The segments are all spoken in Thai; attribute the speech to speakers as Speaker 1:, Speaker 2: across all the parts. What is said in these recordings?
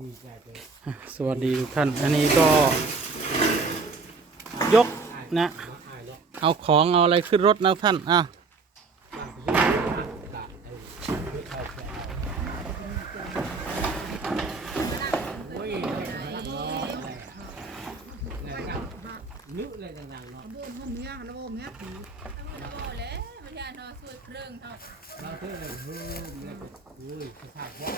Speaker 1: ดีใจไป
Speaker 2: สวัสดีทุกท่าน อันนี้ก็ยกนะ
Speaker 1: อายเนาะ
Speaker 2: เอาของเอาอะไรขึ้นรถนะท่าน อะ
Speaker 1: บ้านพี่ตาไอ้ไม่เข้าไปเอาโอ้ยนั่งนึกเลยดังๆเนาะ
Speaker 3: บ่มเมียนะบ่เมียผี
Speaker 1: เราเท่าไหร่ เฮ้ยมันก็เฮ้ยสภาพว่า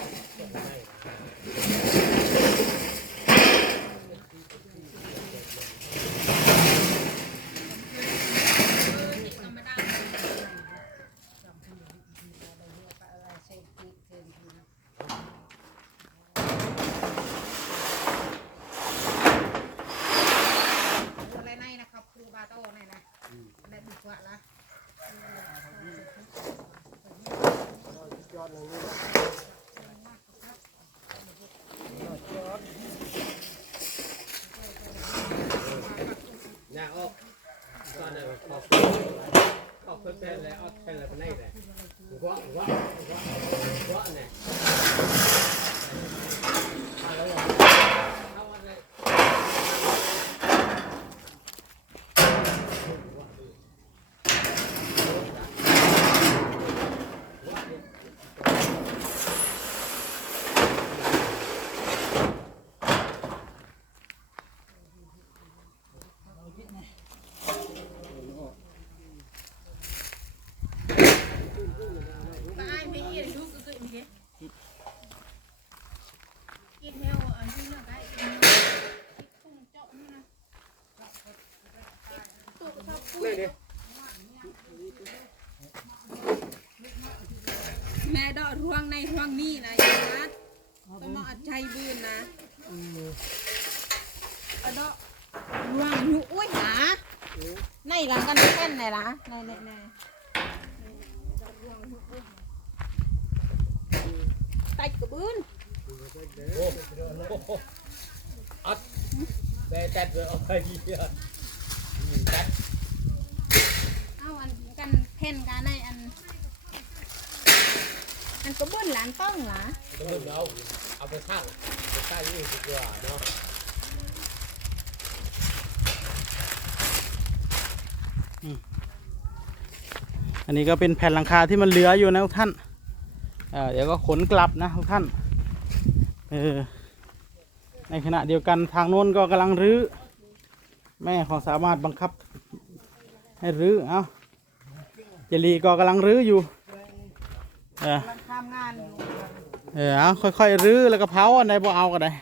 Speaker 1: nhà ô. Con này học học cái tên là học tên là cái này này. Gõ gõ gõ này.
Speaker 4: ตัวชอบคุย
Speaker 1: Này đi.
Speaker 4: แม่ดอกร่วงในร่วงนี่นะยายนัดต้องมาอัดใจบืนนะเอาดอกร่วงอยู่อุ้ยหาในหลังกันแค่นไหนล่ะในในในไตกระบืน
Speaker 1: ắt đây chặt rồi ôi gì à chặt
Speaker 4: เอาอัน่นกันในอัน อันกระบืนหลานต้องหรอ
Speaker 1: đừng đâu เอาไปข้างไปข้างนี่ดีกว่าเนาะ
Speaker 2: อันนี้ก็เป็นแผ่นหลังคาที่มันเหลืออยู่นะทุกท่านเอ่อเดี๋ยวก็ขนกลับนะทุกท่านเออในขณะเดียวกันทางโน้นก็กำลังรื้อ แม่ของสามารถบังคับให้รื้อเอา เจลีก็กำลังรื้ออยู่เออ
Speaker 3: มันทำงานอยู่
Speaker 2: เออเอาค่อยๆรื้อแล้วก็เผาอันใดบ่เอาก็ได้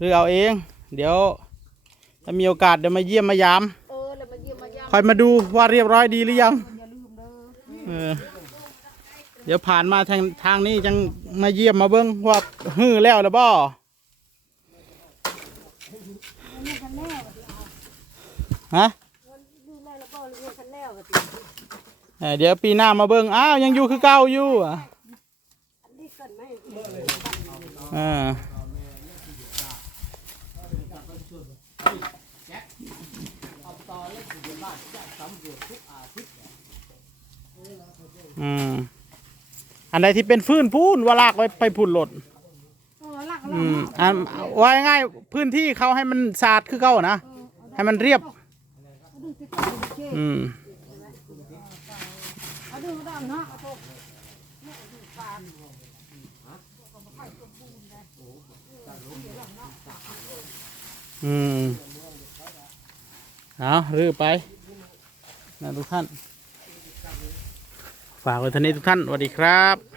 Speaker 2: รื้อเอาเอง เดี๋ยว ถ้ามีโอกาสเดี๋ยวมาเยี่ยมมายาม
Speaker 3: เออแล้วมาเยี่ยมมายาม
Speaker 2: คอยมาดูว่าเรียบร้อยดีหรือยัง
Speaker 3: อย่าลืมเด้อ
Speaker 2: เออเดี๋ยวผ่านมาทางทางนี้จังมาเยี่ยมมาเบิ้งว่าฮื้อแล้วหรือบ่ฮะ
Speaker 3: ดูแลแล้วก็เรียนคันแล้วก็ติ
Speaker 2: เดี๋ยวปีหน้ามาเบิ้งอ้าวยังอยู่คือเก่าอยู่อะ
Speaker 3: อันนี้เกินไหม
Speaker 2: เอออืมอันใดที่เป็นฟื้นพูนว่าลากไว้ไปพุ่นหลด
Speaker 3: อื
Speaker 2: มอันว่าง่ายพื้นที่เขาให้มันสะอาดคือเขานะ ให้มันเรียบ
Speaker 3: อื
Speaker 2: ม
Speaker 3: นึ่งดำเนาะอื
Speaker 2: มเอารื้อไปนะทุกท่าน ฝากไว้ท่านี้ทุกท่านสวัสดีครับ